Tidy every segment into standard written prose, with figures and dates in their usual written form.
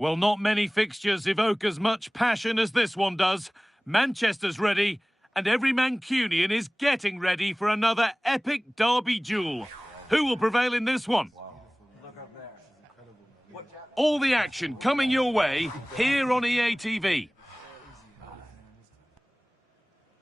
Well, not many fixtures evoke as much passion as this one does. Manchester's ready, and every Mancunian is getting ready for another epic derby duel. Who will prevail in this one? All the action coming your way here on EA TV.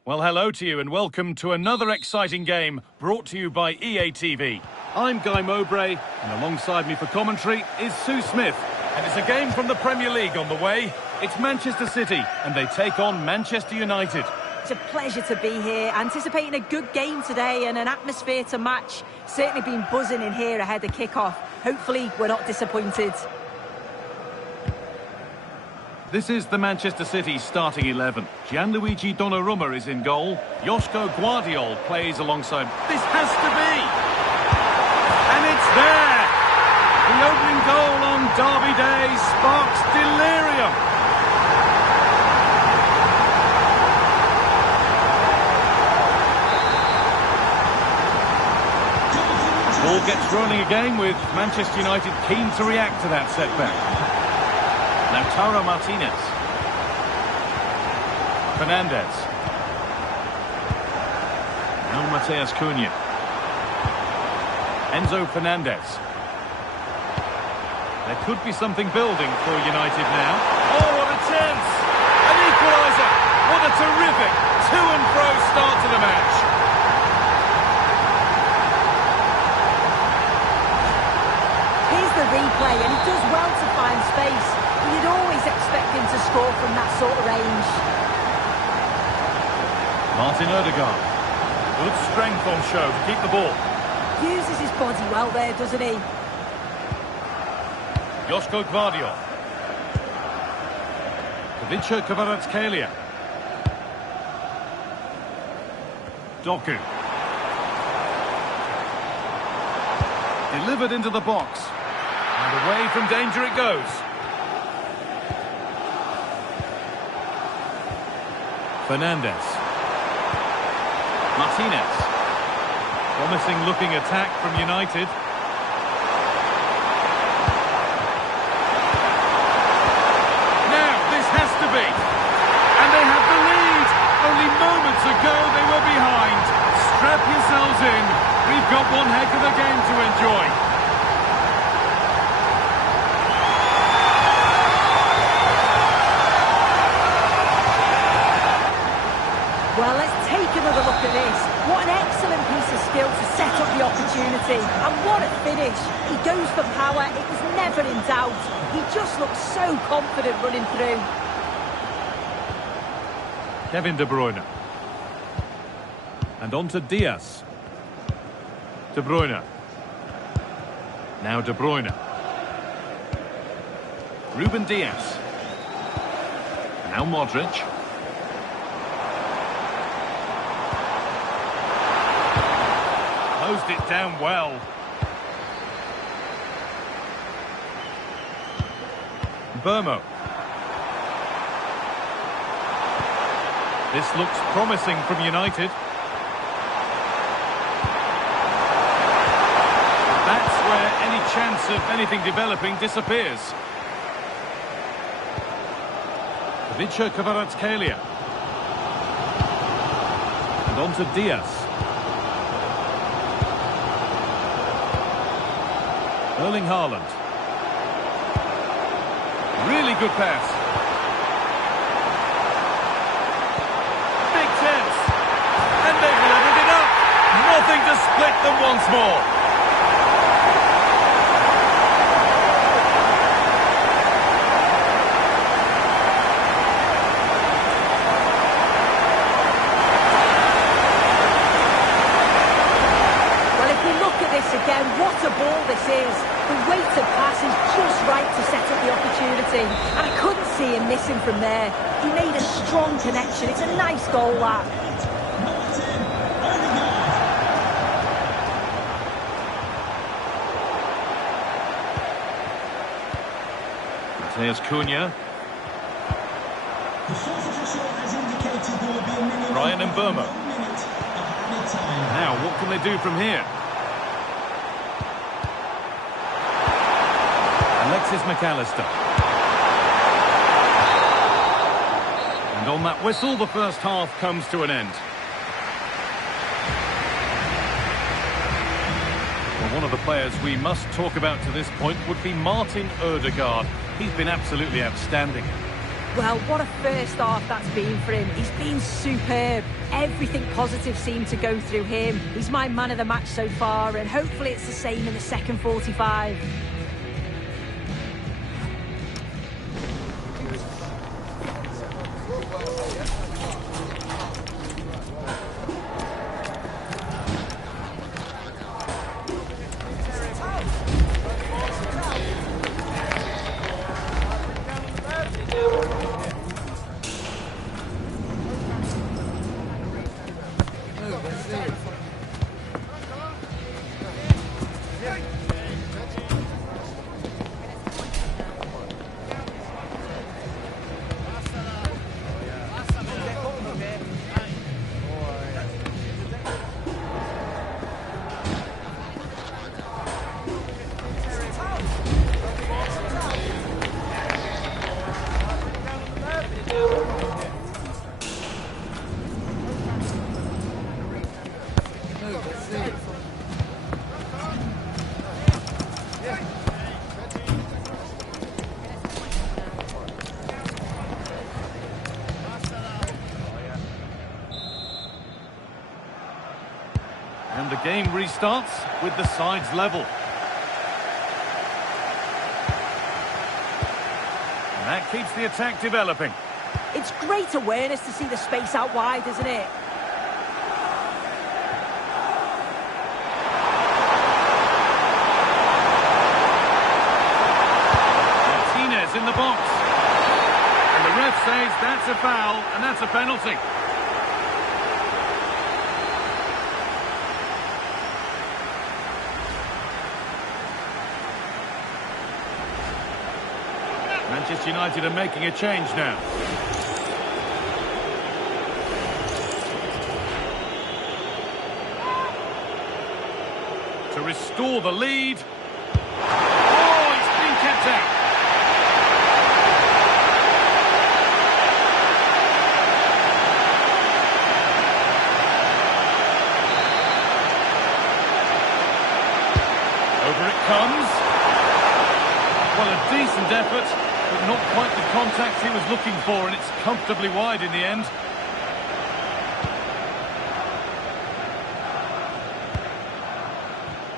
Well, hello to you and welcome to another exciting game brought to you by EA TV. I'm Guy Mowbray, and alongside me for commentary is Sue Smith. And it's a game from the Premier League on the way. It's Manchester City, and they take on Manchester United. It's a pleasure to be here, anticipating a good game today and an atmosphere to match. Certainly been buzzing in here ahead of kick-off. Hopefully, we're not disappointed. This is the Manchester City starting 11. Gianluigi Donnarumma is in goal. Joško Gvardiol plays alongside. This has to be! And it's there! The opening goal on Derby Day sparks delirium. Ball gets rolling again with Manchester United keen to react to that setback. Lautaro Martinez. Fernandez. Now Mateus Cunha. Enzo Fernandez. There could be something building for United now. Oh, what a chance! An equaliser! What a terrific to-and-fro start to the match. Here's the replay, and he does well to find space. But you'd always expect him to score from that sort of range. Martin Odegaard. Good strength on show to keep the ball. Uses his body well there, doesn't he? Joško Gvardiol. Ivica Kvaratskhelia. Doku. Delivered into the box. And away from danger it goes. Fernandez. Martinez. Promising looking attack from United. And they have the lead. Only moments ago they were behind. Strap yourselves in. We've got one heck of a game to enjoy. Well, let's take another look at this. What an excellent piece of skill to set up the opportunity. And what a finish. He goes for power. It was never in doubt. He just looks so confident running through. Kevin De Bruyne. And on to Diaz. De Bruyne. Now De Bruyne. Ruben Diaz. Now Modric. Closed it down well. Burmo. This looks promising from United. That's where any chance of anything developing disappears. Ivica Kvaratskhelia. And on to Diaz. Erling Haaland. Really good pass. And they've leveled it up. Nothing to split them once more. Well, if we look at this again, what a ball this is. The weight of pass is just right to set up the opportunity. And I couldn't see him missing from there. He made a strong connection. It's a nice goal, that. Mateus Cunha. Ryan and Burma. Now, what can they do from here? Alexis McAllister. And on that whistle, the first half comes to an end. Well, one of the players we must talk about to this point would be Martin Ødegaard. He's been absolutely outstanding. Well, what a first half that's been for him. He's been superb. Everything positive seemed to go through him. He's my man of the match so far, and hopefully it's the same in the second 45. And the game restarts with the sides level. And that keeps the attack developing. It's great awareness to see the space out wide, isn't it? Martinez in the box. And the ref says that's a foul and that's a penalty. Manchester United are making a change now. To restore the lead. Oh, it's been kept out. Over it comes. Well, a decent effort. But not quite the contact he was looking for, and it's comfortably wide in the end.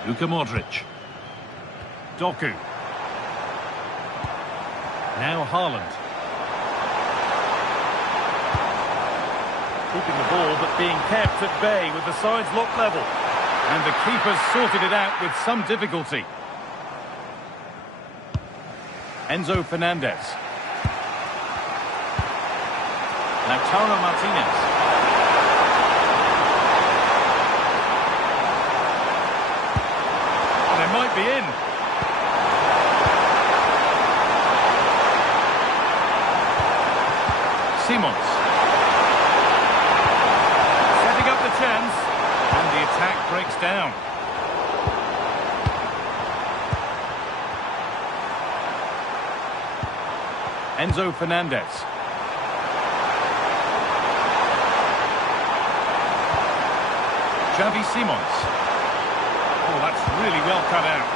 Luka Modric. Doku. Now Haaland. Keeping the ball, but being kept at bay with the sides locked level. And the keeper's sorted it out with some difficulty. Enzo Fernandez. Lautaro Martinez. And they might be in. Simons. Setting up the chance. And the attack breaks down. Enzo Fernandez. Xavi Simons. Oh, that's really well cut out.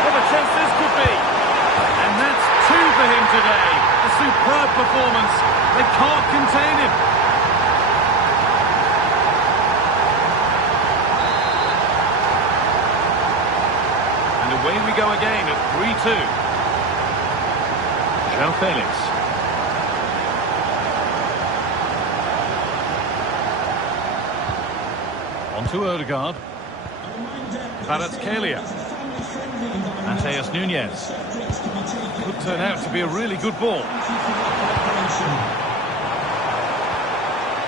What a chance this could be. And that's two for him today. A superb performance. They can't contain him. And away we go again at 3-2. João Felix. On to Ødegaard. Kvaratskhelia. Mateus Nunes. Could turn out to be a really good ball.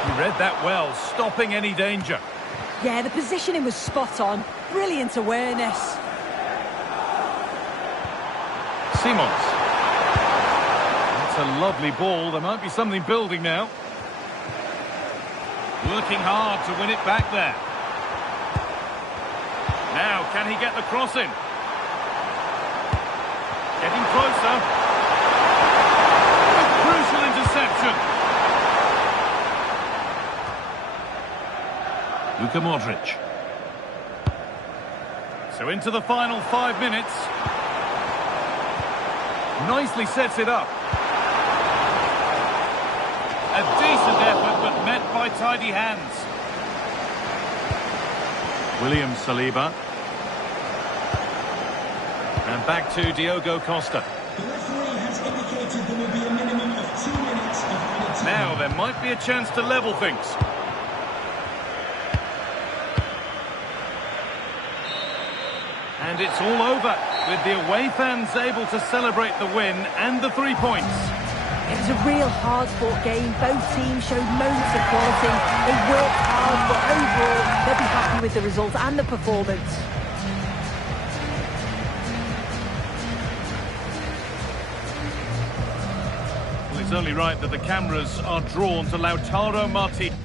He read that well, stopping any danger. Yeah, the positioning was spot on. Brilliant awareness. Simons. A lovely ball. There might be something building now. Working hard to win it back there. Now, can he get the cross in? Getting closer. A crucial interception. option. Luka Modric. So into the final 5 minutes. Nicely sets it up. A decent effort, but met by tidy hands. William Saliba. And back to Diogo Costa. The referee has indicated there will be a minimum of 2 minutes of added time. Now there might be a chance to level things. And it's all over, with the away fans able to celebrate the win and the 3 points. It was a real hard-fought game. Both teams showed moments of quality. They worked hard, but overall, they'll be happy with the result and the performance. Well, it's only right that the cameras are drawn to Lautaro Martinez.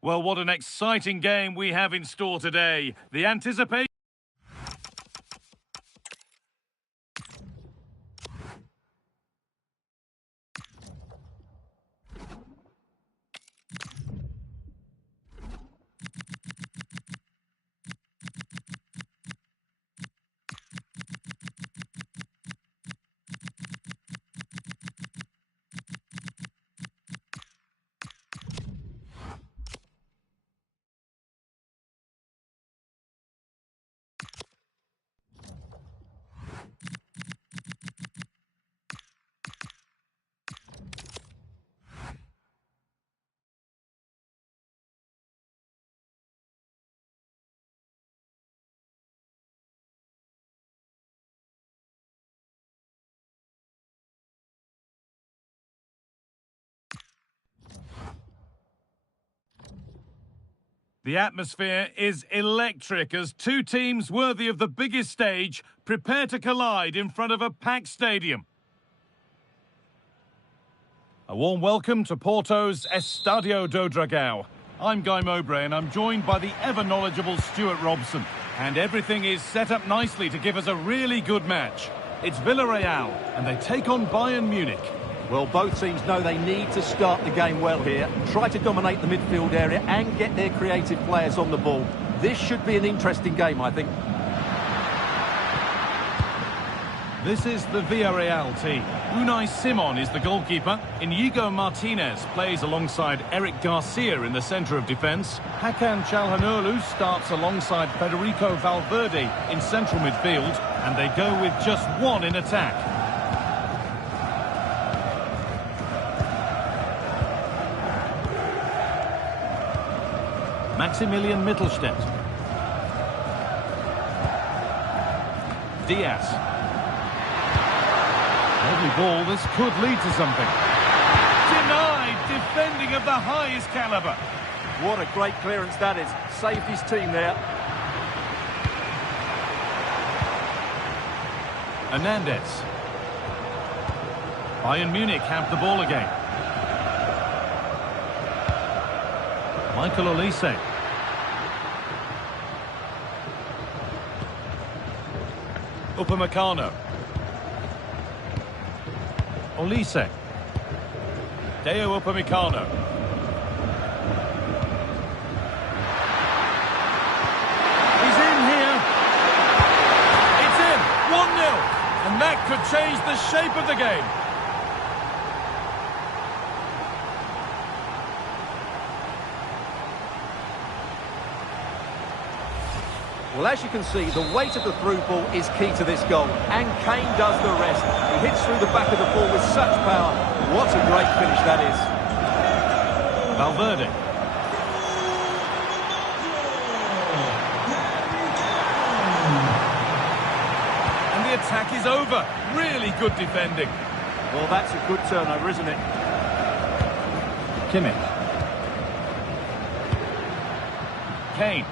Well, what an exciting game we have in store today. The anticipation... The atmosphere is electric as two teams worthy of the biggest stage prepare to collide in front of a packed stadium. A warm welcome to Porto's Estadio do Dragão. I'm Guy Mowbray and I'm joined by the ever-knowledgeable Stuart Robson. And everything is set up nicely to give us a really good match. It's Villarreal and they take on Bayern Munich. Well, both teams know they need to start the game well here, try to dominate the midfield area and get their creative players on the ball. This should be an interesting game, I think. This is the Villarreal team. Unai Simon is the goalkeeper. Inigo Martinez plays alongside Eric Garcia in the centre of defence. Hakan Çalhanoğlu starts alongside Federico Valverde in central midfield. And they go with just one in attack. Maximilian Mittelstädt. Diaz. Every ball, this could lead to something. Denied, defending of the highest calibre. What a great clearance that is. Saved his team there. Hernandez. Bayern Munich have the ball again. Michael Olise. Upamecano. Olise. Deo Upamecano. could change the shape of the game. Well, as you can see, the weight of the through ball is key to this goal, and Kane does the rest. He hits through the back of the ball with such power. What a great finish that is. Valverde. And the attack is over. Really good defending. Well, that's a good turnover, isn't it? Kimmich. Kane.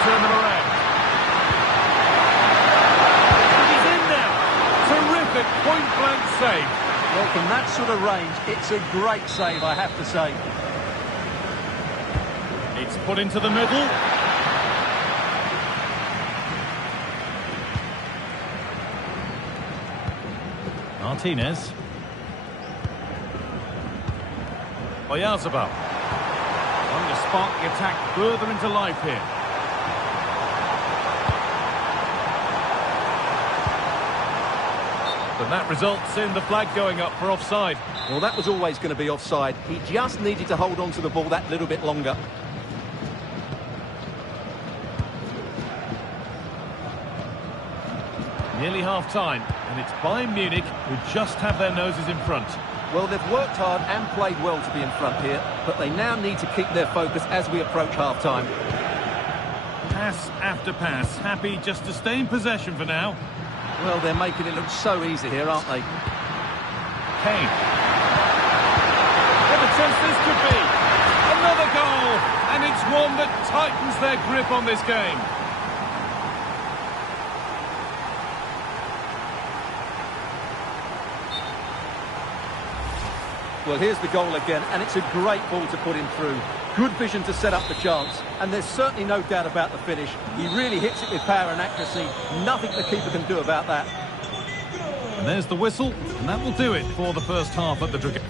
Turn them around. He's in there. Terrific point-blank save. Well, from that sort of range, it's a great save, I have to say. It's put into the middle. Martinez. Oyarzabal. Trying to spark the attack further into life here. And that results in the flag going up for offside. Well, that was always going to be offside. He just needed to hold on to the ball that little bit longer. Nearly half-time, and it's Bayern Munich who just have their noses in front. Well, they've worked hard and played well to be in front here, but they now need to keep their focus as we approach half-time. Pass after pass, happy just to stay in possession for now. Well, they're making it look so easy here, aren't they? Kane. What a chance this could be. Another goal, and it's one that tightens their grip on this game. Well, here's the goal again, and it's a great ball to put him through. Good vision to set up the chance, and there's certainly no doubt about the finish. He really hits it with power and accuracy. Nothing the keeper can do about that. And there's the whistle, and that will do it for the first half at the Dragon.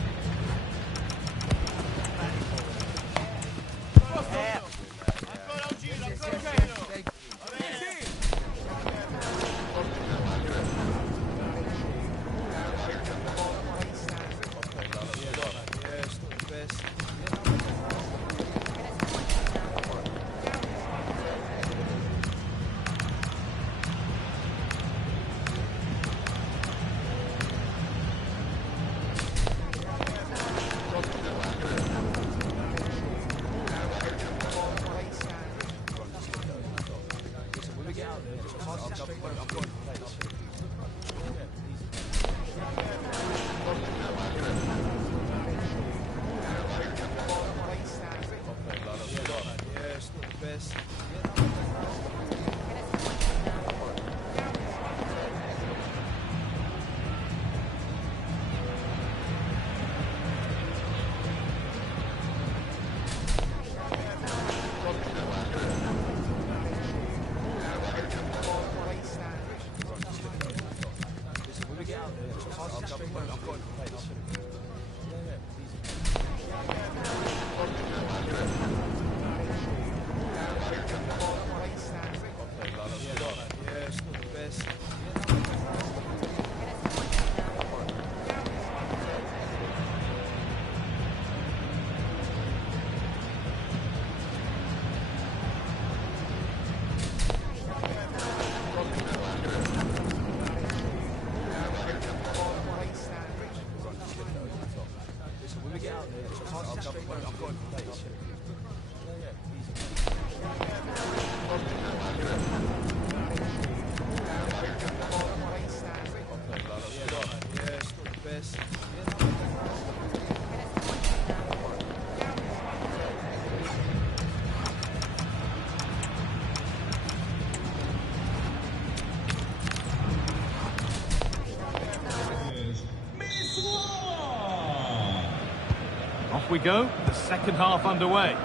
Off we go, the second half underway.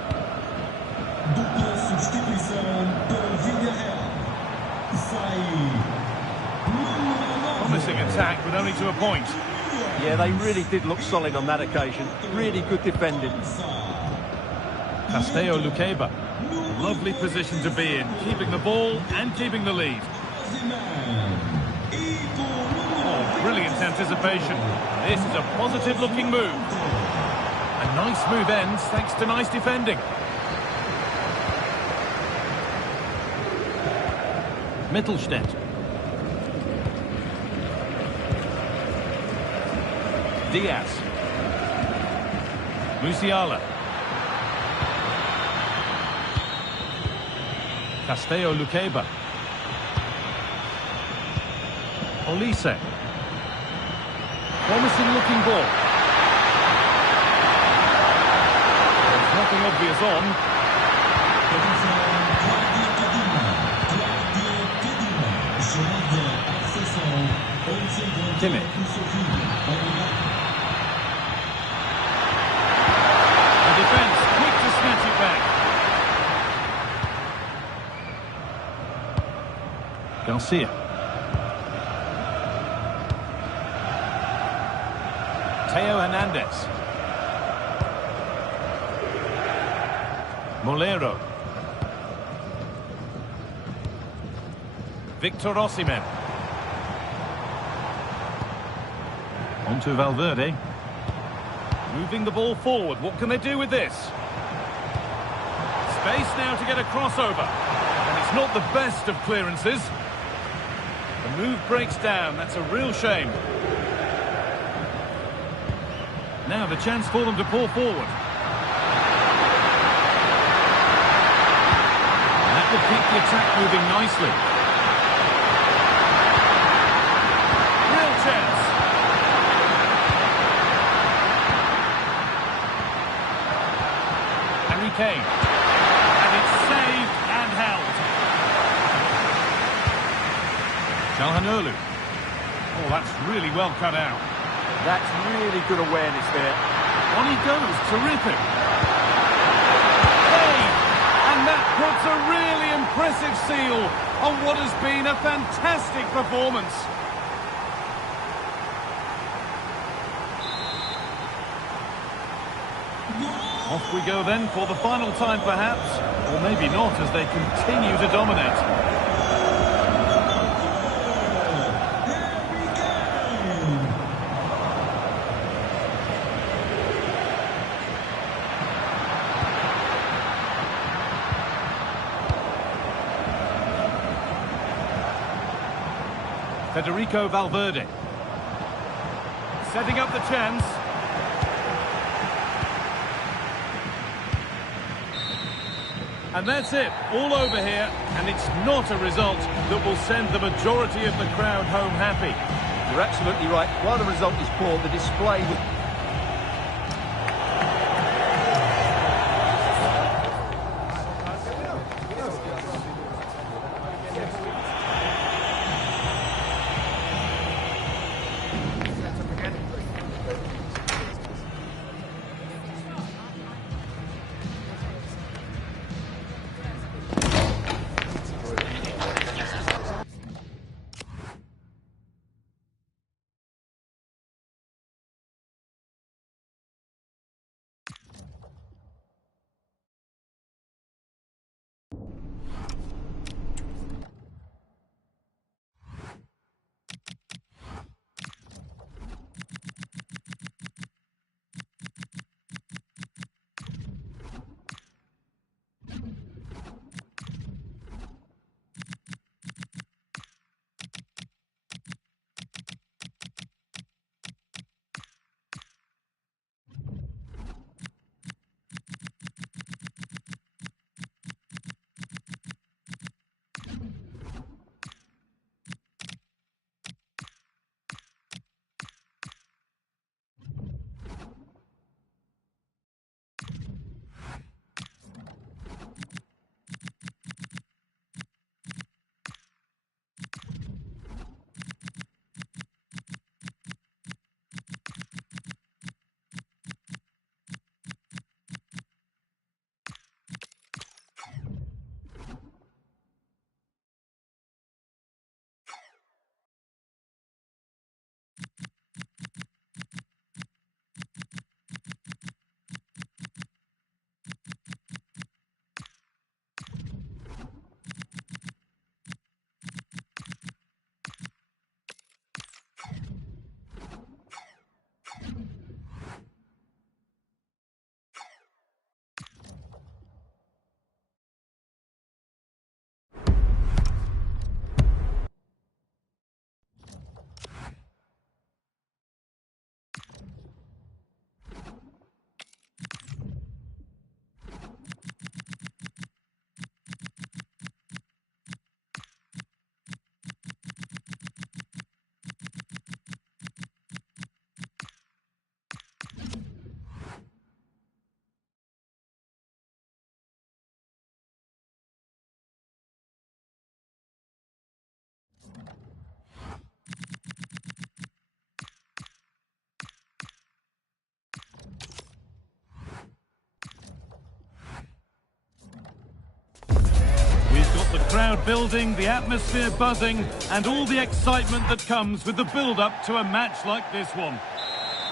Dupla substituição do Villarreal. Sai. Promising attack, but only to a point. Yeah, they really did look solid on that occasion. Really good defending. Castello Luqueba. Lovely position to be in, keeping the ball and keeping the lead. Oh, brilliant anticipation. This is a positive-looking move. A nice move ends thanks to nice defending. Mittelstädt. Diaz. Musiala. Castello Luqueba. Olise. Promising looking ball. There's nothing obvious on. Timmy. The defence quick to snatch it back. Garcia. Teo Hernandez. Molero. Victor Osimhen. On to Valverde. Moving the ball forward. What can they do with this? Space now to get a crossover. And it's not the best of clearances. The move breaks down. That's a real shame. Now the chance for them to pull forward. And that will keep the attack moving nicely. Real chance. Harry Kane. And it's saved and held. Calhanoglu. Oh, that's really well cut out. That's really good awareness there. On he goes, terrific. Hey! And that puts a really impressive seal on what has been a fantastic performance. Off we go then for the final time perhaps, or maybe not as they continue to dominate. Federico Valverde. Setting up the chance. And that's it, all over here, and it's not a result that will send the majority of the crowd home happy. You're absolutely right. While the result is poor, the display was... crowd building, the atmosphere buzzing, and all the excitement that comes with the build-up to a match like this one.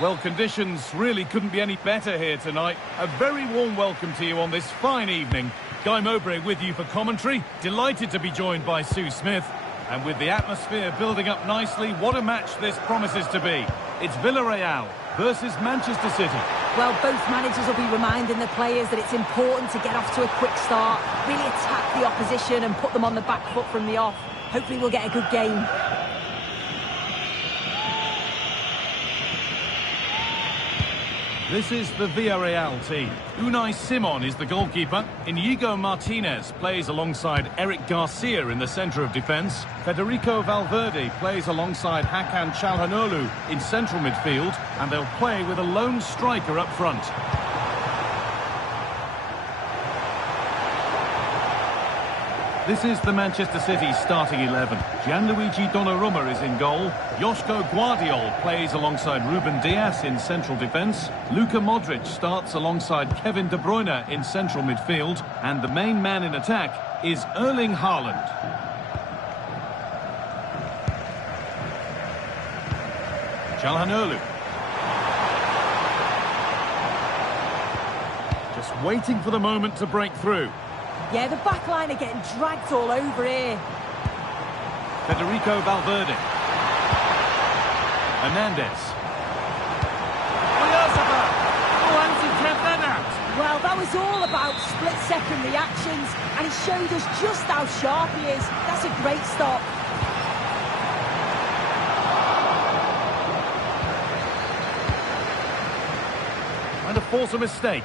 Well, conditions really couldn't be any better here tonight. A very warm welcome to you on this fine evening. Guy Mowbray with you for commentary. Delighted to be joined by Sue Smith. And with the atmosphere building up nicely, what a match this promises to be. It's Villarreal versus Manchester City. Well, both managers will be reminding the players that it's important to get off to a quick start, really attack the opposition and put them on the back foot from the off. Hopefully we'll get a good game. This is the Villarreal team. Unai Simon is the goalkeeper. Inigo Martinez plays alongside Eric Garcia in the centre of defence. Federico Valverde plays alongside Hakan Çalhanoğlu in central midfield. And they'll play with a lone striker up front. This is the Manchester City starting 11. Gianluigi Donnarumma is in goal. Joško Guardiol plays alongside Ruben Dias in central defence. Luka Modric starts alongside Kevin De Bruyne in central midfield. And the main man in attack is Erling Haaland. Çalhanoğlu. Just waiting for the moment to break through. Yeah, the back line are getting dragged all over here. Federico Valverde. Hernandez. Oh, and he kept that out. Well, that was all about split-second reactions, and he showed us just how sharp he is. That's a great stop. Trying to force a mistake.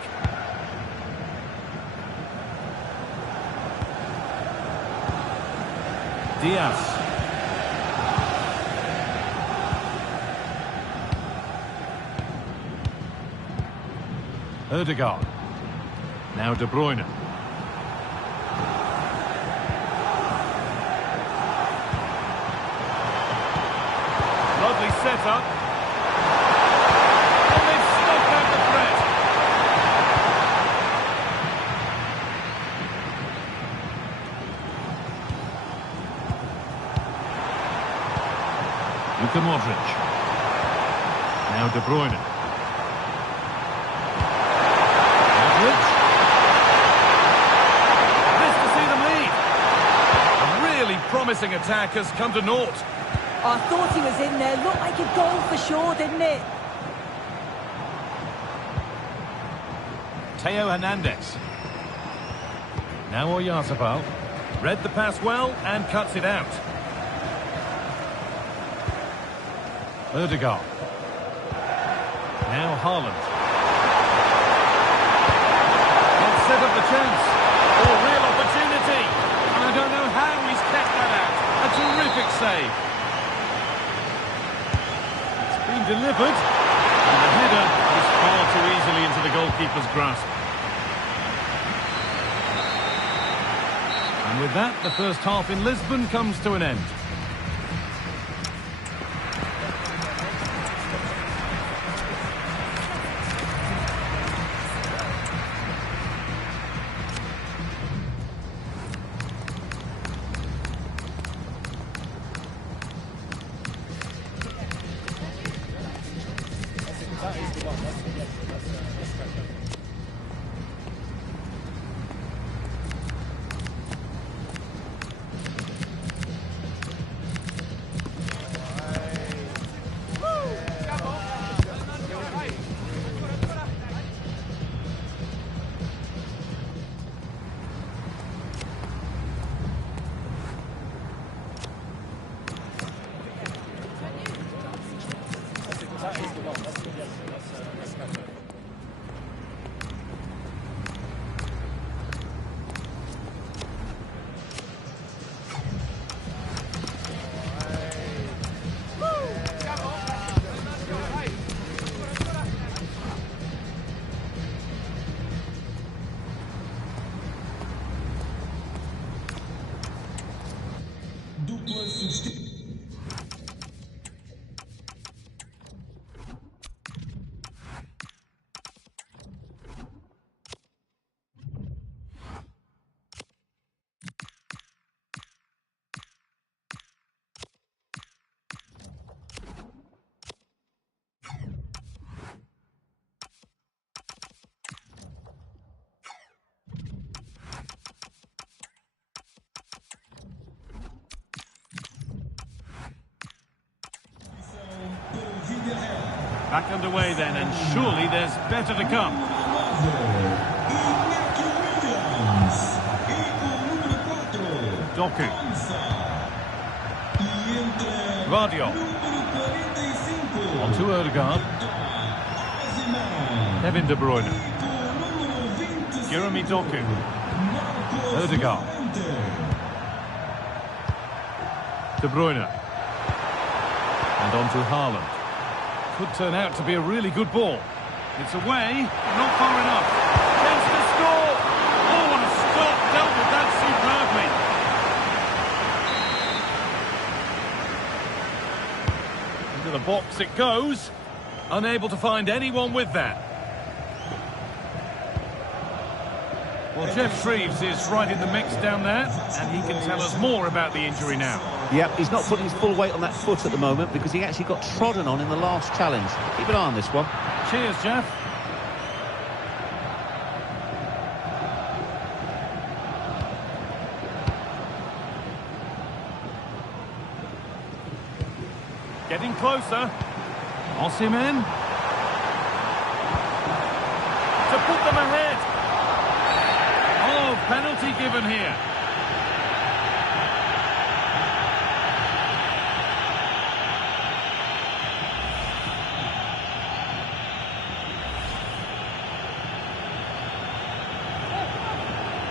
Diaz. Ødegaard. Now De Bruyne. Lovely setup. And they've stopped out the threat. Luka Modric. Now De Bruyne. Modric. This to see them lead. A really promising attack has come to naught. Oh, I thought he was in there. Looked like a goal for sure, didn't it? Theo Hernandez. Now Oyarzabal. Read the pass well and cuts it out. Ødegaard. Now Haaland. Let's set up the chance. Oh, real opportunity. And I don't know how he's kept that out. A terrific save. It's been delivered. And the header is far too easily into the goalkeeper's grasp. And with that, the first half in Lisbon comes to an end. Dupla substituição. Back underway then, and surely there's better to come. Doku. Guardiola. On to Ødegaard. Kevin De Bruyne. Jeremy Doku. Ødegaard. De Bruyne. And on to Haaland. Could turn out to be a really good ball. It's away, not far enough. Chance to score! Oh, what a stop! Dealt with that superbly. Into the box it goes. Unable to find anyone with that. Well, Jeff Shreves is right in the mix down there, and he can tell us more about the injury now. Yep, he's not putting his full weight on that foot at the moment because he actually got trodden on in the last challenge. Keep an eye on this one. Cheers, Jeff. Getting closer. Osimhen. To put them ahead. Oh, penalty given here.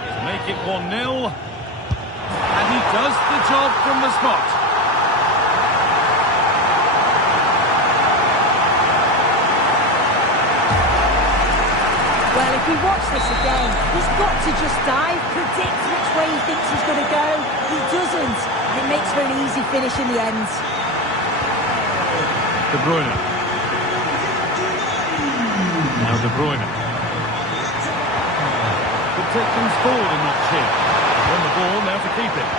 To make it 1-0. And he does the job from the spot. Well, if we watch this again, he's got to just dive, predict which way he thinks he's going to go. He doesn't. It makes for an easy finish in the end. De Bruyne. Now De Bruyne. Could take things forward a notch here. Won the ball, now to keep it.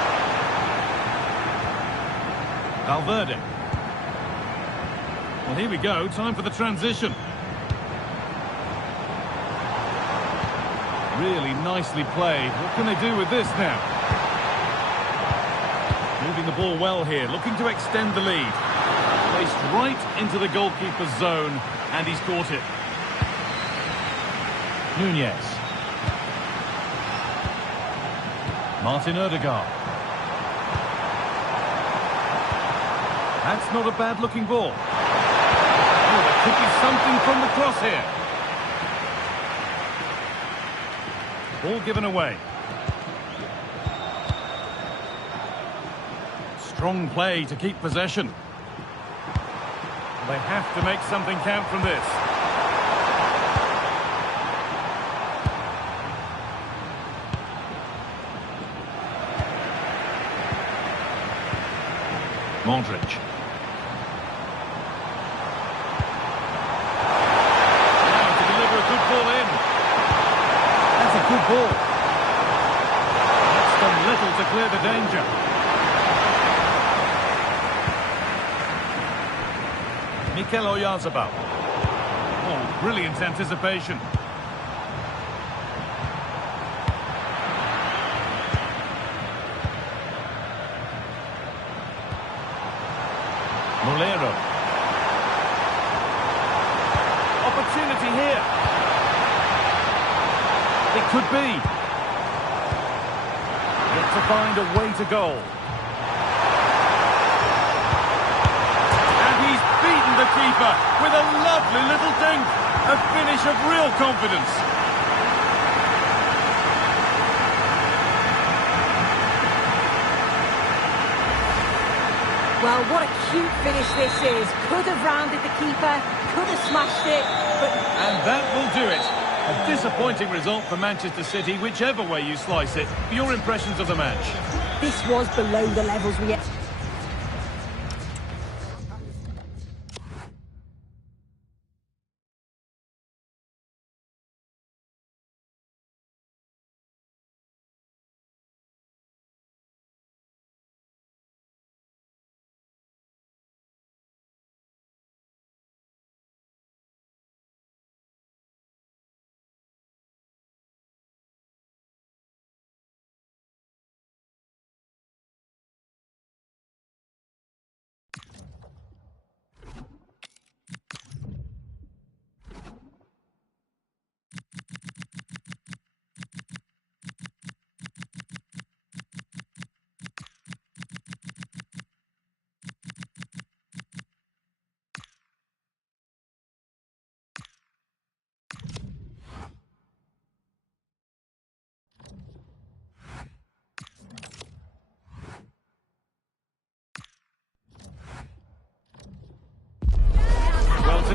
Valverde. Well, here we go. Time for the transition. Really nicely played. What can they do with this now? Moving the ball well here, looking to extend the lead. Placed right into the goalkeeper's zone, and he's caught it. Nunez. Martin Ødegaard. That's not a bad-looking ball. Oh, there could be something from the cross here. Ball given away. Strong play to keep possession. They have to make something count from this. Modric. Now to deliver a good ball in. That's a good ball. That's done little to clear the danger. Mikel Oyarzabal. Oh, brilliant anticipation. Molero. Opportunity here. It could be. Yet to find a way to goal. And he's beaten the keeper with a lovely little dink. A finish of real confidence. Well, what a cute finish this is. Could have rounded the keeper, could have smashed it, but... And that will do it. A disappointing result for Manchester City, whichever way you slice it. Your impressions of the match? This was below the levels we...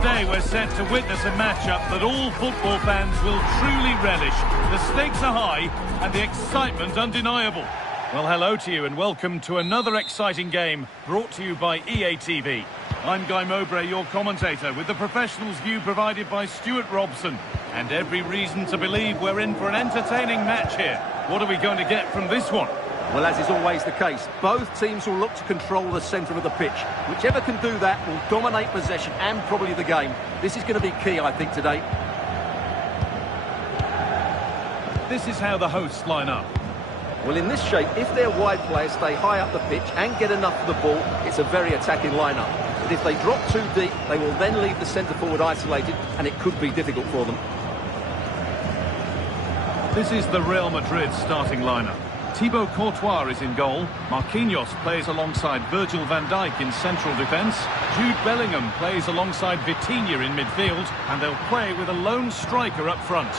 today we're set to witness a matchup that all football fans will truly relish. The stakes are high and the excitement undeniable. Well, hello to you and welcome to another exciting game brought to you by EA TV. I'm Guy Mowbray, your commentator, with the professionals' view provided by Stuart Robson. And every reason to believe we're in for an entertaining match here. What are we going to get from this one? Well, as is always the case, both teams will look to control the centre of the pitch. Whichever can do that will dominate possession and probably the game. This is going to be key, I think, today. This is how the hosts line up. Well, in this shape, if their wide players stay high up the pitch and get enough of the ball, it's a very attacking lineup. But if they drop too deep, they will then leave the centre-forward isolated, and it could be difficult for them. This is the Real Madrid starting lineup. Thibaut Courtois is in goal. Marquinhos plays alongside Virgil van Dijk in central defence. Jude Bellingham plays alongside Vitinha in midfield. And they'll play with a lone striker up front.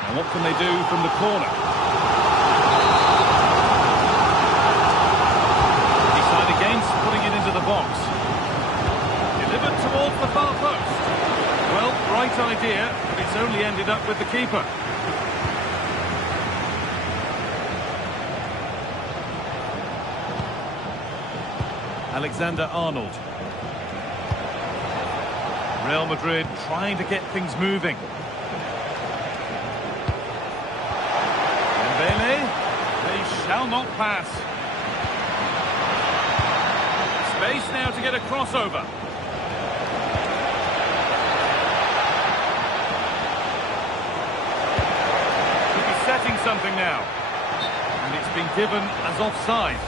Now what can they do from the corner? Decide against putting it into the box. Delivered towards the far post. Well, right idea, but it's only ended up with the keeper. Alexander-Arnold. Real Madrid trying to get things moving. Dembele, they shall not pass. Space now to get a crossover. Could be setting something now. And it's been given as offside.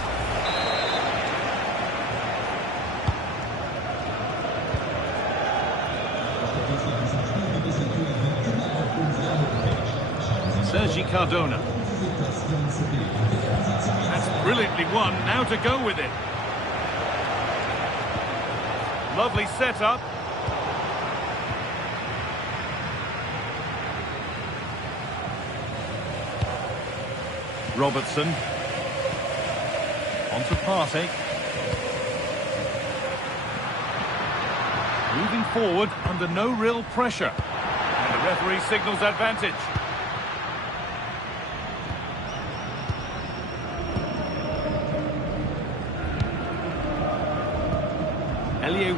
Sergi Cardona. That's brilliantly won. Now to go with it. Lovely setup. Robertson. On to Partey. Moving forward under no real pressure. And the referee signals advantage.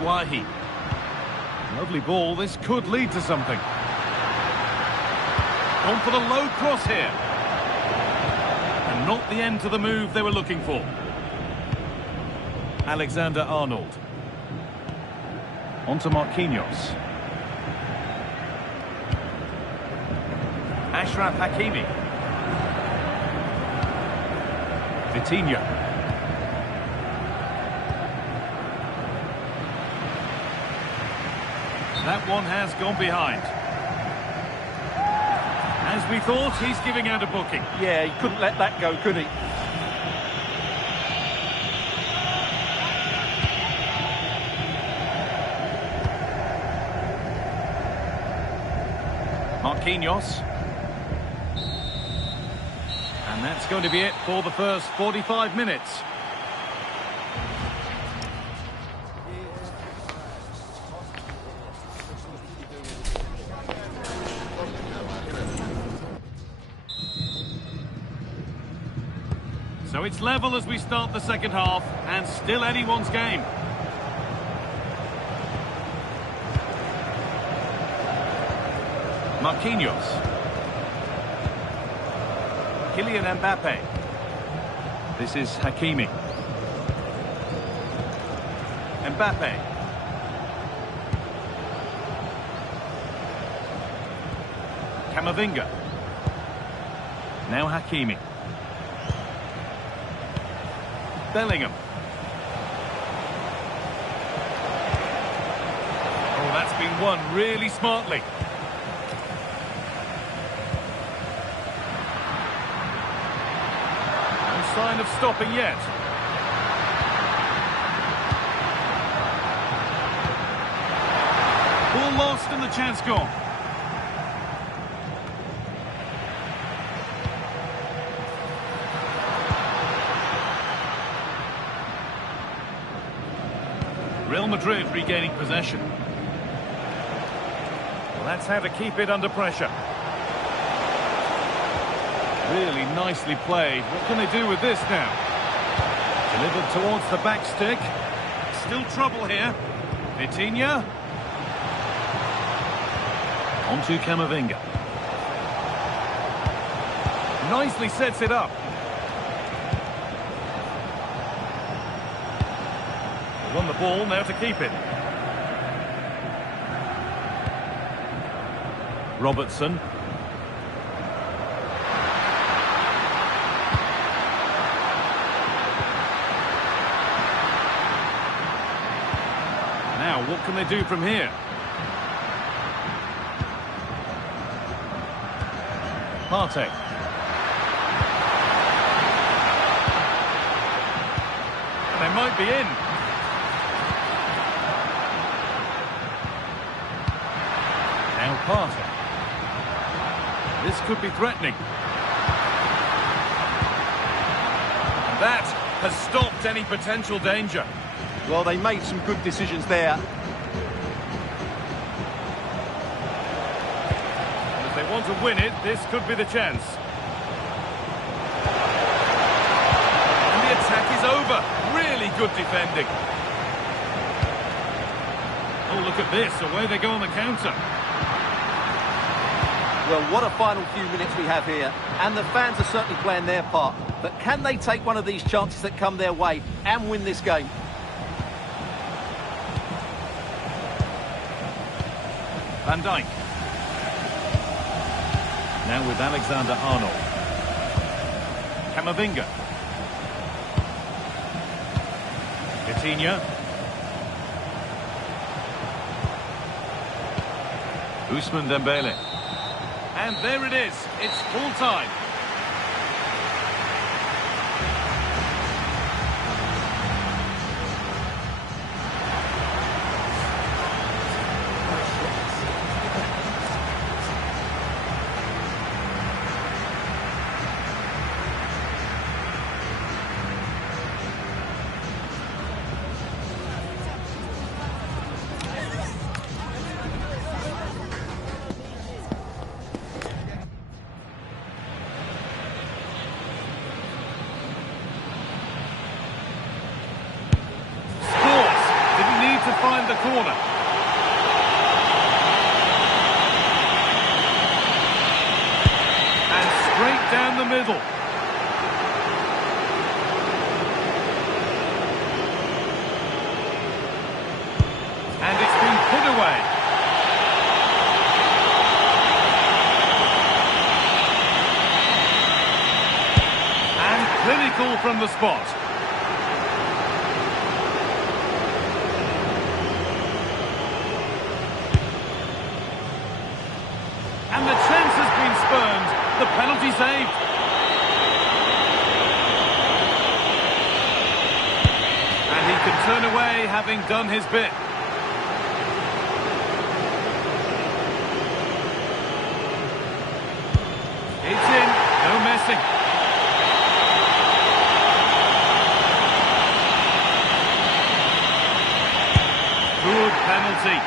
Wahi. Lovely ball, this could lead to something. On for the low cross here. And not the end to the move they were looking for. Alexander-Arnold. On to Marquinhos. Achraf Hakimi. Vitinha. That one has gone behind. As we thought, he's giving out a booking. Yeah, he couldn't let that go, could he? Marquinhos. And that's going to be it for the first 45 minutes. So it's level as we start the second half, and still anyone's game. Marquinhos. Kylian Mbappe. This is Hakimi. Mbappe. Camavinga. Now Hakimi. Bellingham. Oh, that's been won really smartly. No sign of stopping yet. Ball lost and the chance gone. Real Madrid regaining possession. Well, that's how to keep it under pressure. Really nicely played. What can they do with this now? Delivered towards the back stick. Still trouble here. Vitinha. On to Camavinga. Nicely sets it up. Won the ball, now to keep it. Robertson. Now, what can they do from here? Partey. And they might be in. Now Partey. This could be threatening. And that has stopped any potential danger. Well, they made some good decisions there. If they want to win it, this could be the chance. And the attack is over. Really good defending. Oh, look at this. Away they go on the counter. Well, what a final few minutes we have here. And the fans are certainly playing their part. But can they take one of these chances that come their way and win this game? Van Dijk. Now with Alexander-Arnold. Camavinga. Vitinha. Ousmane Dembele. And there it is. It's full time. To find the corner. And straight down the middle. And it's been put away. And clinical from the spot. And the chance has been spurned. The penalty saved. And he can turn away having done his bit. It's in. No messing. Good penalty.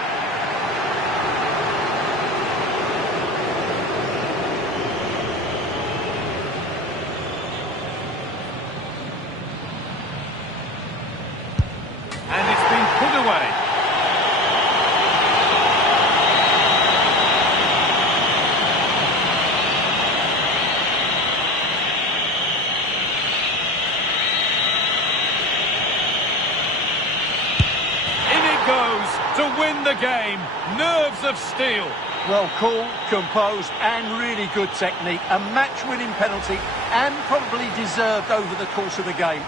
And it's been put away. In it goes to win the game. Nerves of steel. Well, cool, composed and really good technique. A match-winning penalty and probably deserved over the course of the game.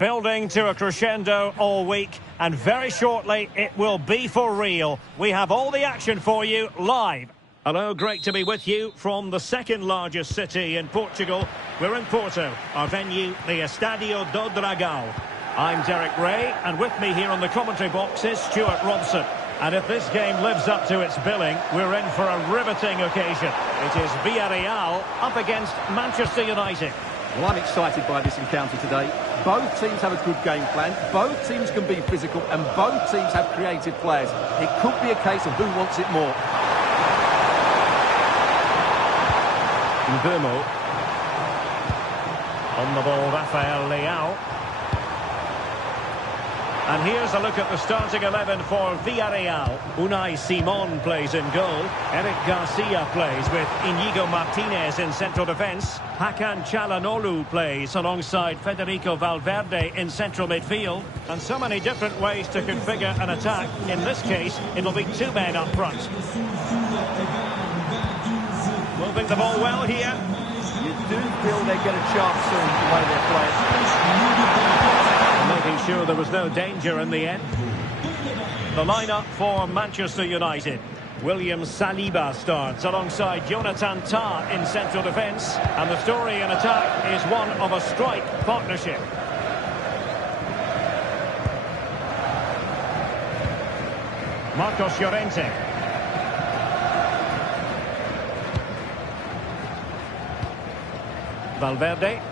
building to a crescendo all week, and very shortly it will be for real. We have all the action for you live. Hello, great to be with you from the second largest city in Portugal. We're in Porto, our venue, the Estádio do Dragão. I'm Derek Ray, and with me here on the commentary box is Stuart Robson. And if this game lives up to its billing, we're in for a riveting occasion. It is Villarreal up against Manchester United. Well, I'm excited by this encounter today. Both teams have a good game plan, both teams can be physical, and both teams have creative players. It could be a case of who wants it more. Mbumo. On the ball, Rafael Leao. And here's a look at the starting 11 for Villarreal. Unai Simon plays in goal. Eric Garcia plays with Inigo Martinez in central defence. Hakan Çalhanoğlu plays alongside Federico Valverde in central midfield. And so many different ways to configure an attack. In this case, it'll be two men up front. Moving the ball well here. You do feel they get a chance soon the way they're playing. Making sure there was no danger in the end. The lineup for Manchester United. William Saliba starts alongside Jonathan Tah in central defence. And the story in attack is one of a strike partnership. Marcos Llorente. Valverde.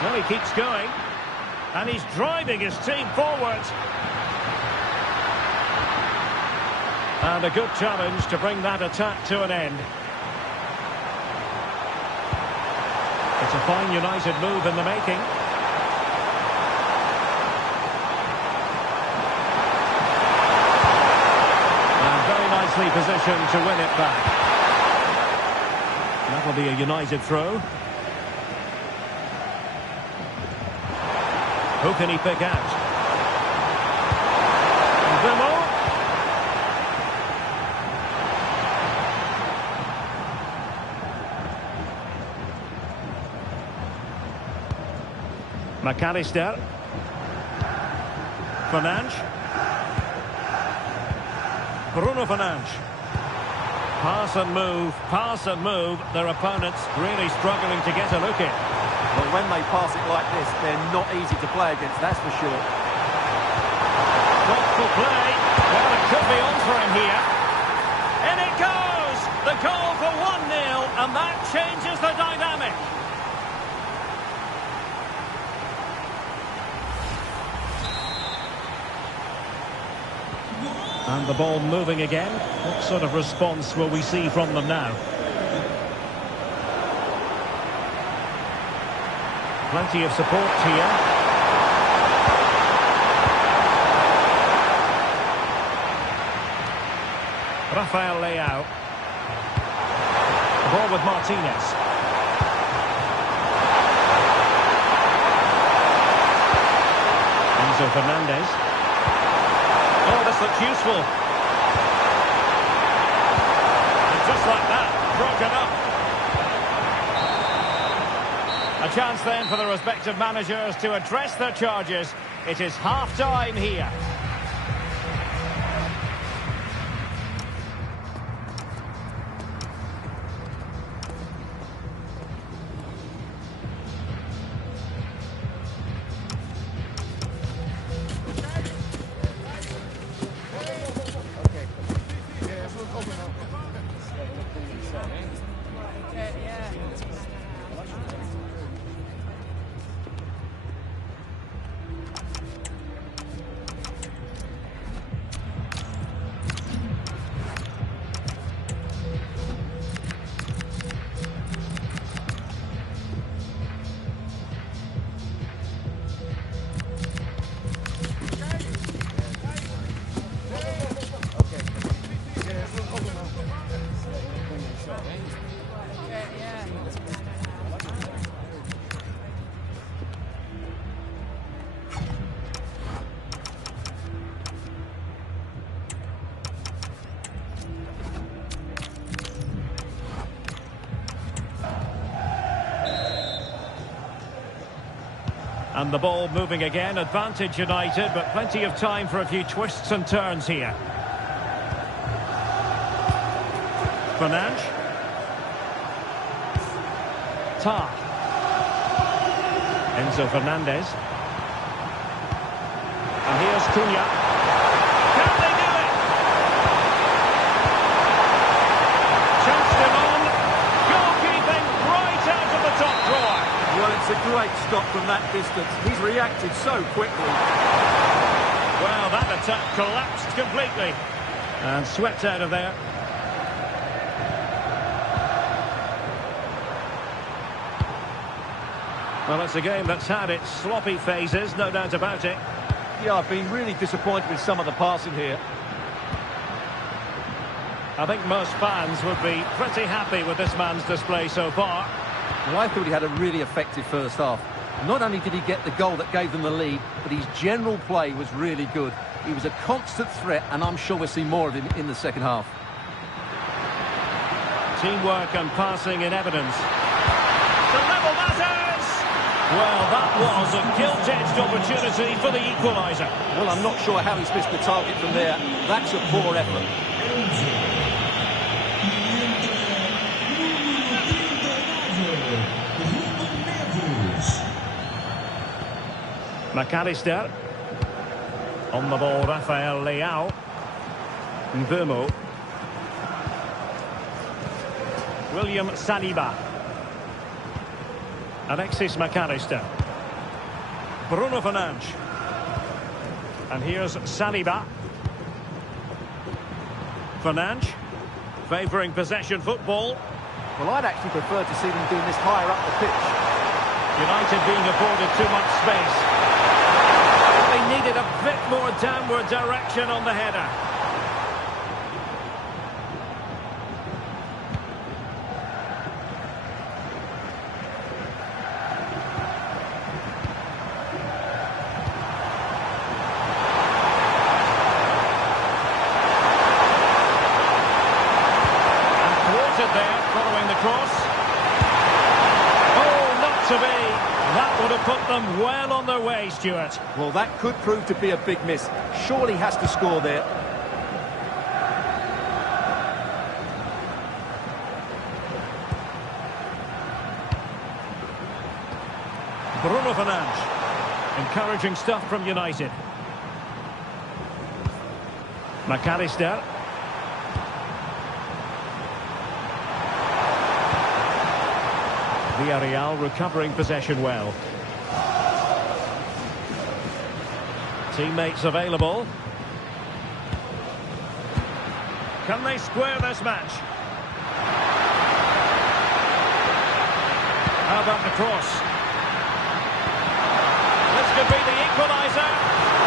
Well, he keeps going, and he's driving his team forward. And a good challenge to bring that attack to an end. It's a fine United move in the making. And very nicely positioned to win it back. That'll be a United throw. Who can he pick out? Mbumo. McAllister. Fernandes. Bruno Fernandes. Pass and move. Their opponents really struggling to get a look in. But when they pass it like this, they're not easy to play against, that's for sure. Thoughtful play. Well, it could be on for him here. And it goes! The goal for 1-0, and that changes the dynamic. And the ball moving again. What sort of response will we see from them now? Plenty of support here. Rafael Leao. The ball with Martinez. Enzo Fernandez. Oh, this looks useful. And just like that, broken up. A chance then for the respective managers to address their charges. It is half-time here. And the ball moving again, advantage United, but plenty of time for a few twists and turns here. Fernandes. Tar. Enzo Fernandez. And here's Cunha. Can they do it? Chanced him on. Goalkeeping right out of the top drawer. Well, it's a great stop from that distance. He's reacted so quickly. Well, that attack collapsed completely. And swept out of there. Well, it's a game that's had its sloppy phases, no doubt about it. Yeah, I've been really disappointed with some of the passing here. I think most fans would be pretty happy with this man's display so far. Well, I thought he had a really effective first half. Not only did he get the goal that gave them the lead, but his general play was really good. He was a constant threat, and I'm sure we'll see more of him in the second half. Teamwork and passing in evidence. The level matters! Well, that was a gilt-edged opportunity for the equaliser. Well, I'm not sure how he's missed the target from there. That's a poor effort. McAllister. On the ball, Rafael Leao. Mbeumo. William Saliba. Alexis McAllister. Bruno Fernandes. And here's Saliba. Fernandes. Favouring possession football. Well, I'd actually prefer to see them doing this higher up the pitch. United being afforded too much space. They needed a bit more downward direction on the header. There, following the cross. Oh, not to be. That would have put them well on their way, Stuart. Well, that could prove to be a big miss. Surely has to score there. Bruno Fernandes. Encouraging stuff from United. McAllister. Villarreal recovering possession well. Teammates available. Can they square this match? How about the cross? This could be the equaliser.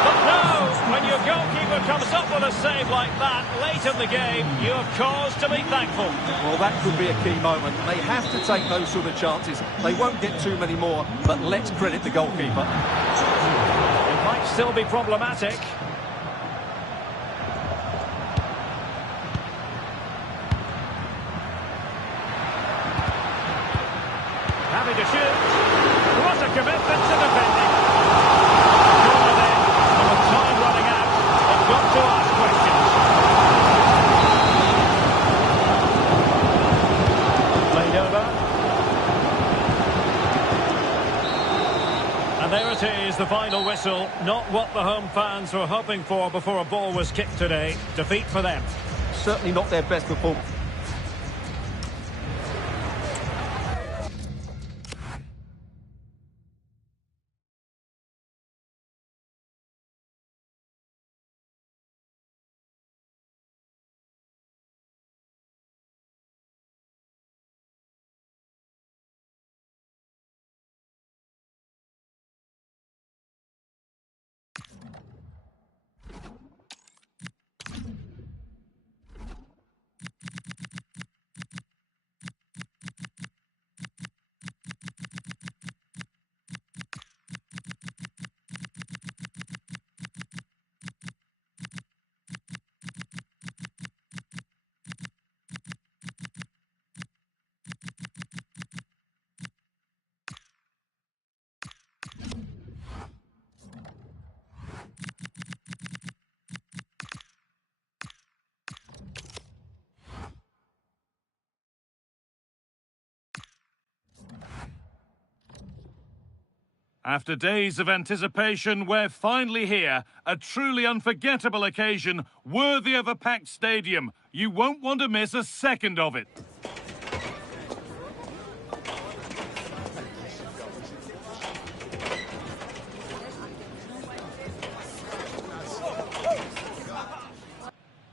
But no, when your goalkeeper comes up with a save like that late in the game, you have cause to be thankful. Well, that could be a key moment. They have to take those sort of chances. They won't get too many more, but let's credit the goalkeeper. It might still be problematic. Having to shoot. What a commitment to defending. Corner then, and with time running out, they've got to ask questions. Played over. And there it is, the final whistle. Not what the home fans were hoping for before a ball was kicked today. Defeat for them. Certainly not their best performance. After days of anticipation, we're finally here. A truly unforgettable occasion, worthy of a packed stadium. You won't want to miss a second of it.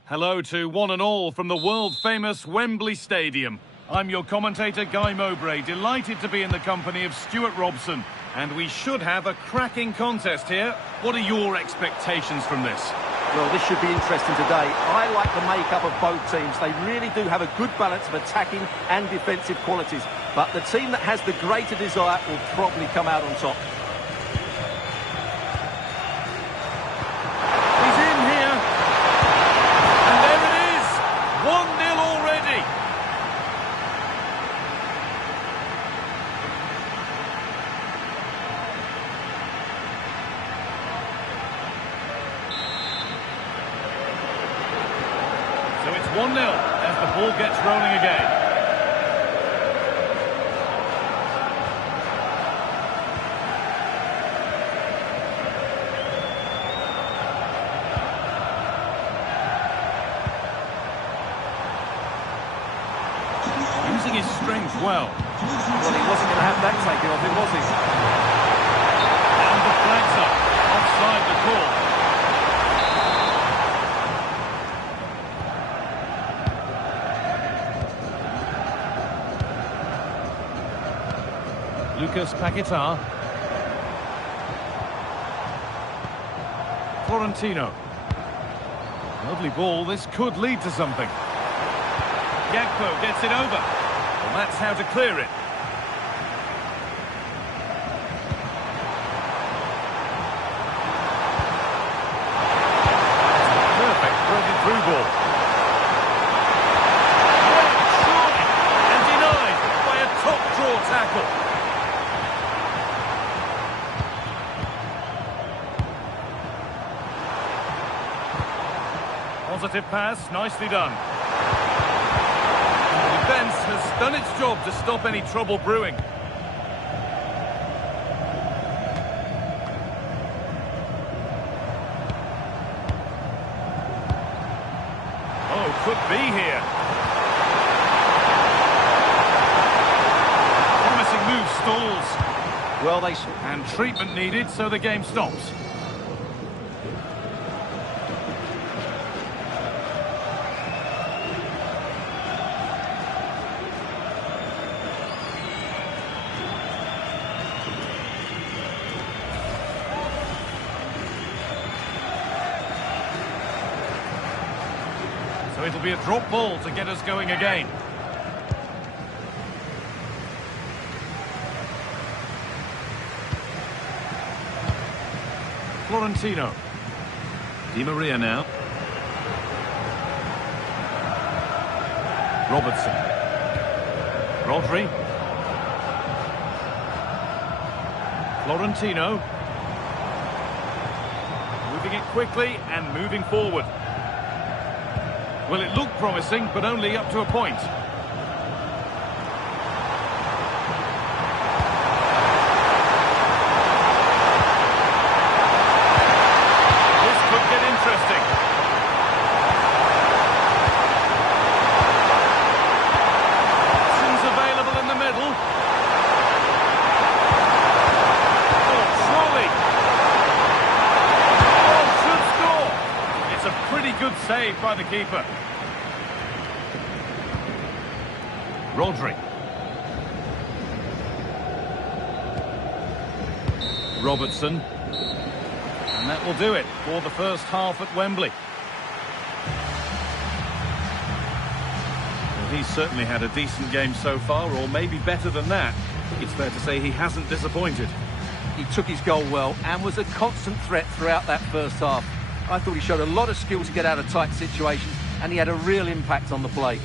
Hello to one and all from the world-famous Wembley Stadium. I'm your commentator, Guy Mowbray, delighted to be in the company of Stuart Robson. And we should have a cracking contest here. What are your expectations from this? Well, this should be interesting today. I like the makeup of both teams. They really do have a good balance of attacking and defensive qualities. But the team that has the greater desire will probably come out on top. He's in here. And there it is. 1-0 already. So it's 1-0 as the ball gets rolling again. Using his strength well. Well, he wasn't going to have that taken off him, was he? And the flag's up. Offside the call. Lucas Paquetá. Florentino. Lovely ball, this could lead to something. Gakpo gets it over. Well, that's how to clear it. Perfect threaded through ball. Surely, and denied by a top draw tackle. Positive pass, nicely done. The defence has done its job to stop any trouble brewing. Oh, could be here. Promising move stalls. Well, they... And treatment needed, so the game stops. So it'll be a drop ball to get us going again. Florentino. Di Maria now. Robertson. Rodri. Florentino. Moving it quickly and moving forward. Well, it looked promising, but only up to a point. This could get interesting. Options available in the middle. Oh, surely. Oh, should score. It's a pretty good save by the keeper. Rodri. Robertson. And that will do it for the first half at Wembley. Well, he's certainly had a decent game so far, or maybe better than that. It's fair to say he hasn't disappointed. He took his goal well and was a constant threat throughout that first half. I thought he showed a lot of skill to get out of tight situations, and he had a real impact on the play.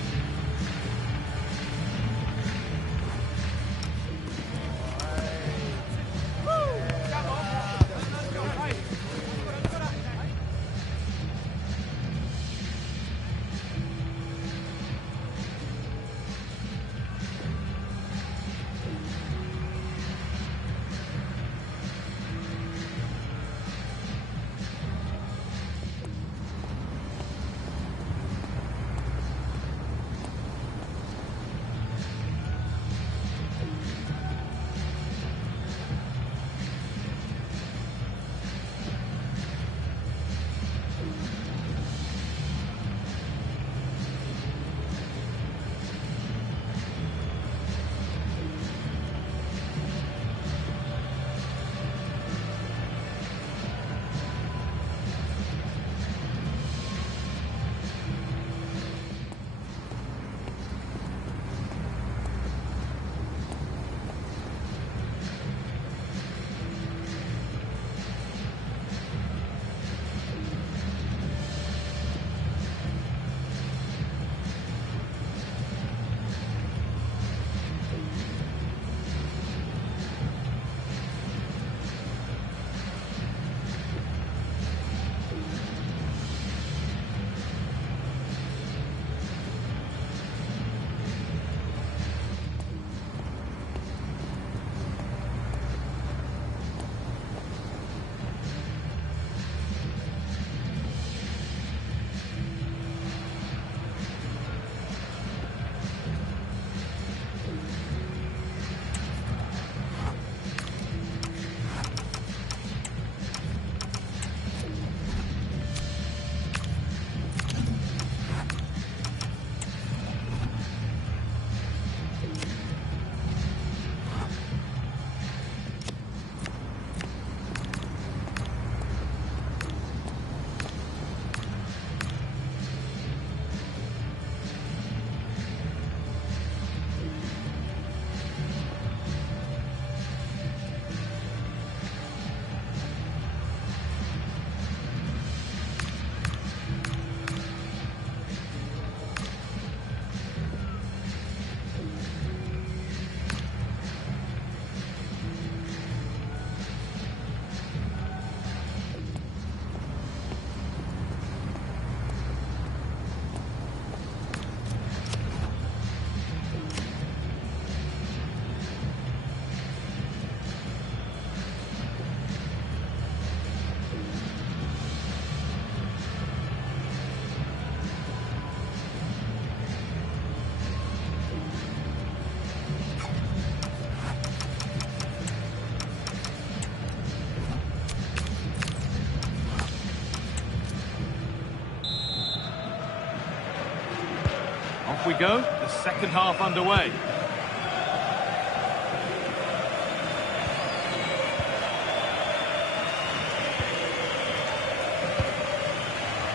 Off we go, the second half underway.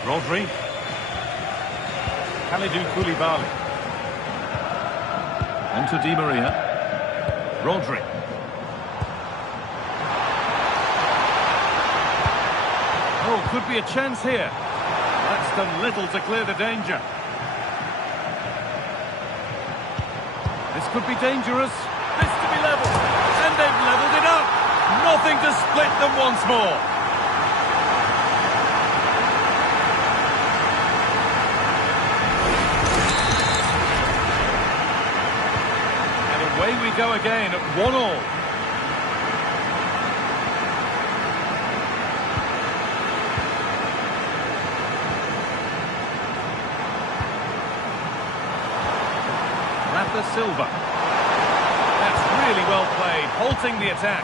Rodri. Kalidou Koulibaly. On to Di Maria. Rodri. Oh, could be a chance here. That's done little to clear the danger. This could be dangerous. This to be levelled. And they've levelled it up. Nothing to split them once more. And away we go again at 1-1. Silva. That's really well played, halting the attack.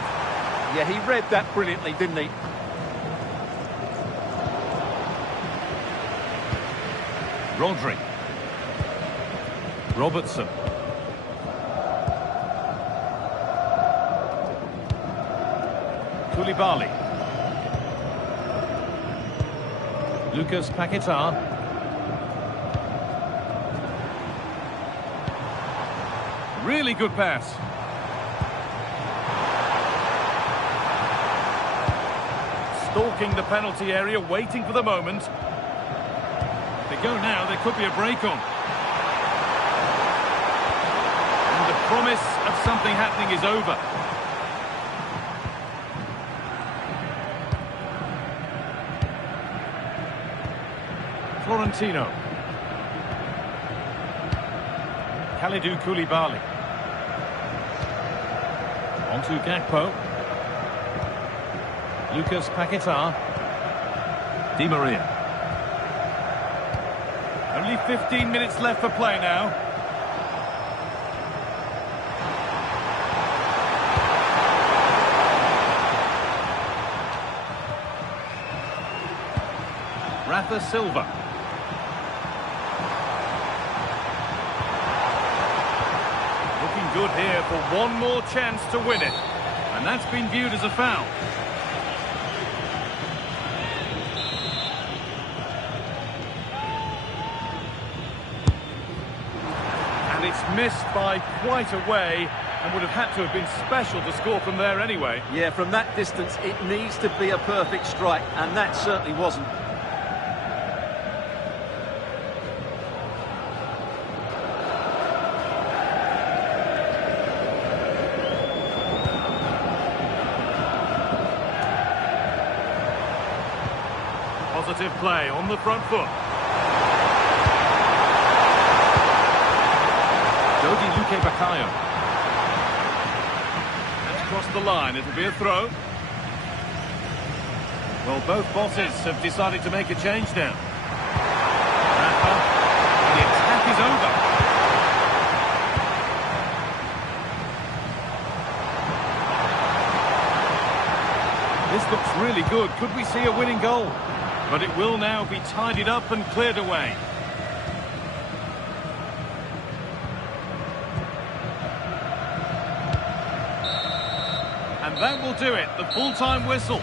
Yeah, he read that brilliantly, didn't he? Rodri. Robertson. Koulibaly. Lucas Paquetá. Really good pass. Stalking the penalty area, waiting for the moment. They go now, there could be a break on. And the promise of something happening is over. Florentino. Kalidou Koulibaly. On to Gakpo. Lucas Paquetá. Di Maria. Only 15 minutes left for play now. Rafa Silva. Good here for one more chance to win it, and that's been viewed as a foul. And it's missed by quite a way, and would have had to have been special to score from there anyway. Yeah, from that distance it needs to be a perfect strike, and that certainly wasn't. Positive play on the front foot. Dodi Luque Bakayo. That's crossed the line, it'll be a throw. Well, both bosses have decided to make a change now. Rafa, the attack is over. This looks really good. Could we see a winning goal? But it will now be tidied up and cleared away. And that will do it, the full-time whistle.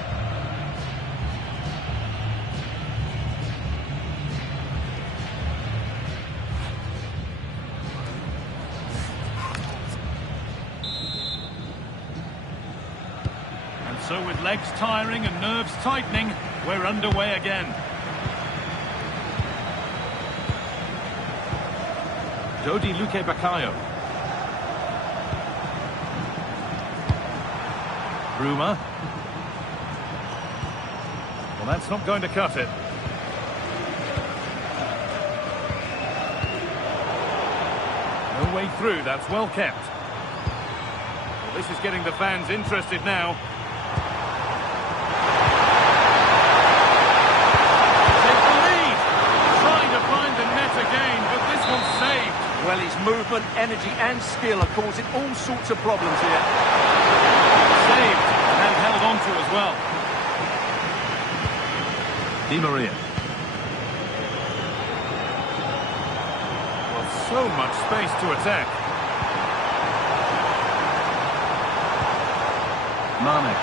And so with legs tiring and nerves tightening, we're underway again. Dodi Luque Bakayo. Bruma. Well, that's not going to cut it. No way through, that's well kept. Well, this is getting the fans interested now. Well, his movement, energy and skill are causing all sorts of problems here. Saved and held on to as well. Di Maria. Well, So much space to attack. Mane.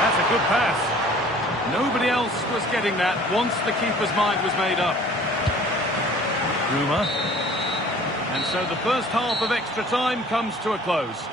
That's a good pass. Nobody else was getting that once the keeper's mind was made up. Ruma. And so the first half of extra time comes to a close.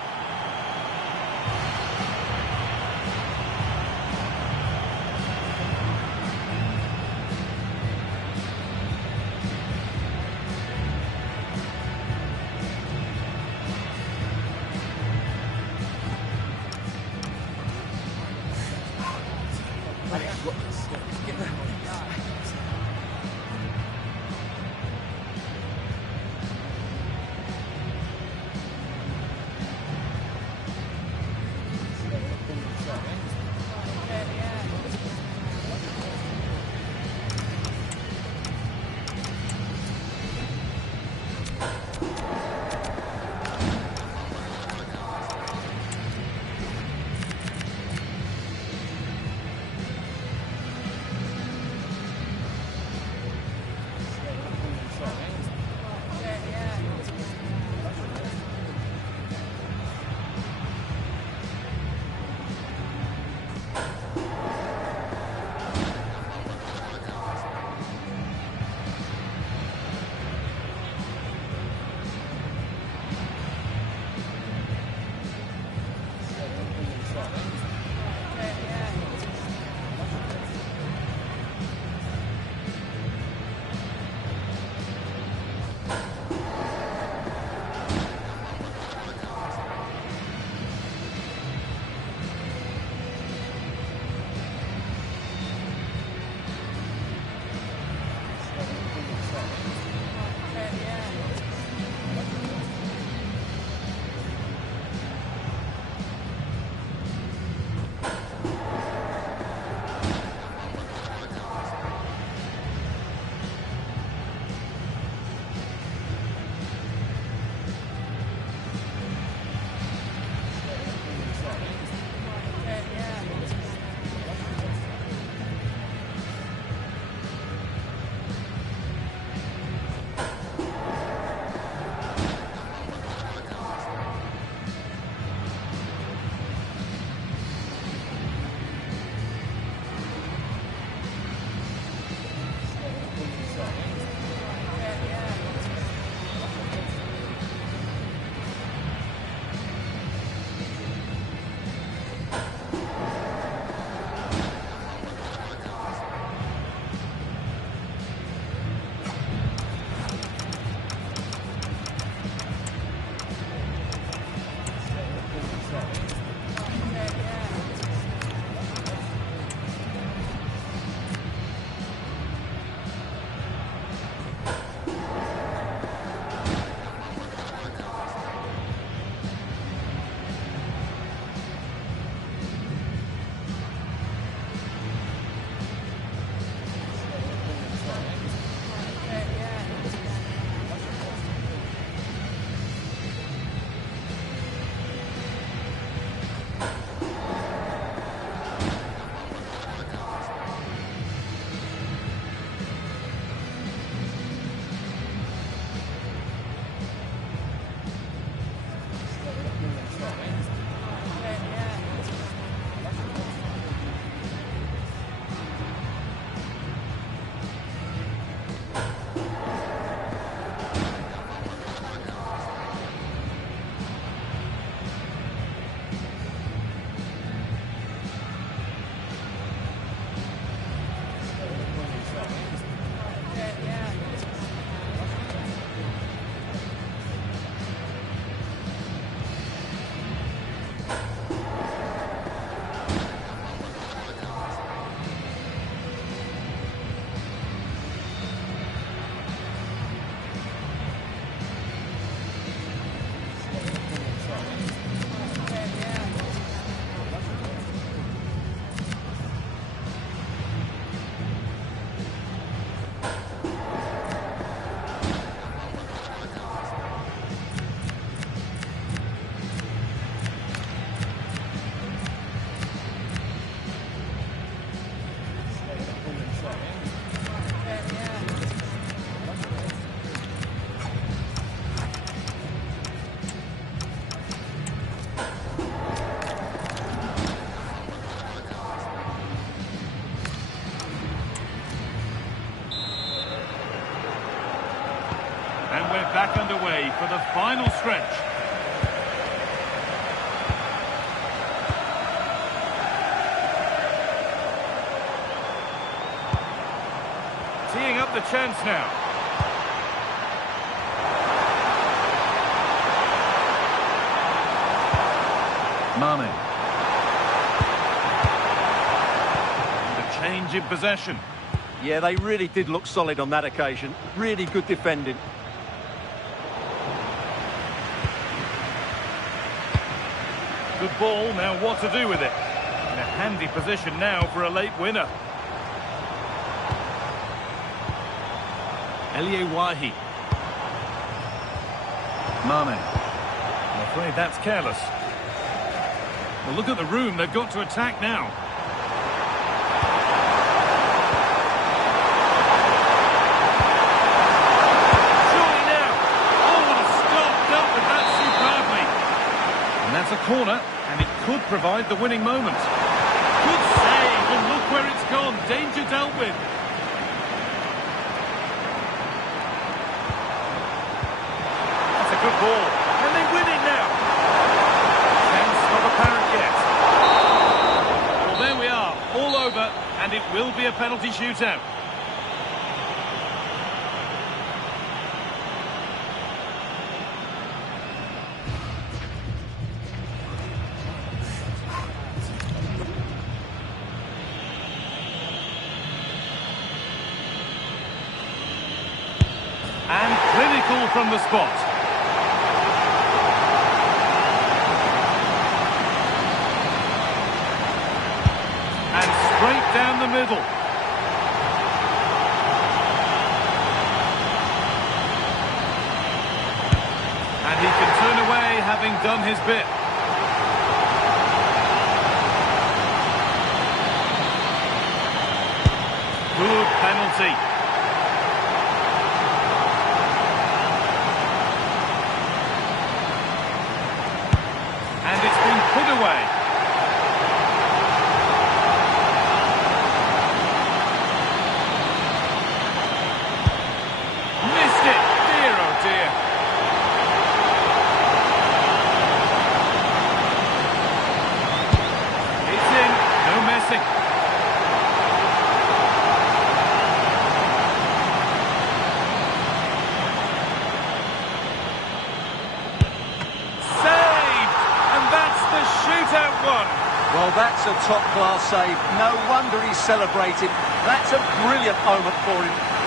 And we're back underway for the final stretch. Teeing up the chance now. Mane. And a change in possession. Yeah, they really did look solid on that occasion. Really good defending. Good ball, now what to do with it? In a handy position now for a late winner. Wahi. Mane. I'm afraid that's careless. Well, look at the room, they've got to attack now. Surely now. Oh, what a stop, dealt with that superbly. And that's a corner, and it could provide the winning moment. Good save, and look where it's gone. Danger dealt with. That's a good ball. And they win it now. Chance not apparent yet. Well, there we are, all over, and it will be a penalty shootout. And clinical from the spot. And straight down the middle. And he can turn away having done his bit. Good penalty. And it's been put away. Missed it. Dear, oh dear. It's in. No messing. Shootout one. Well, that's a top-class save. No wonder he's celebrating. That's a brilliant moment for him.